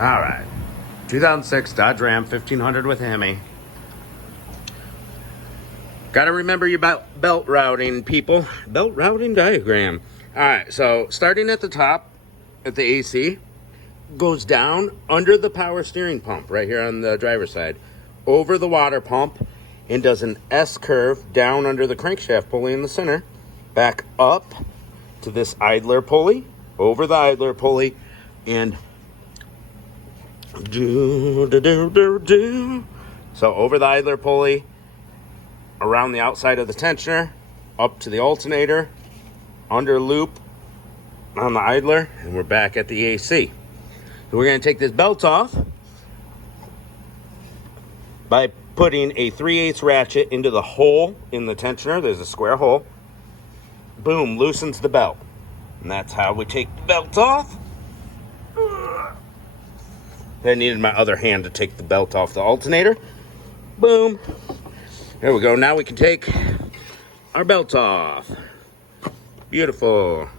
All right. 2006 Dodge Ram 1500 with Hemi. Got to remember your belt routing, people. Belt routing diagram. All right, so starting at the top, at the AC, goes down under the power steering pump right here on the driver's side, over the water pump, and does an S curve down under the crankshaft pulley in the center, back up to this idler pulley, over the idler pulley, and so over the idler pulley, around the outside of the tensioner, up to the alternator, under loop on the idler, and we're back at the AC. So we're going to take this belt off by putting a 3/8 ratchet into the hole in the tensioner. There's a square hole. Boom, loosens the belt. And that's how we take the belt off. I needed my other hand to take the belt off the alternator. Boom. There we go. Now we can take our belt off. Beautiful.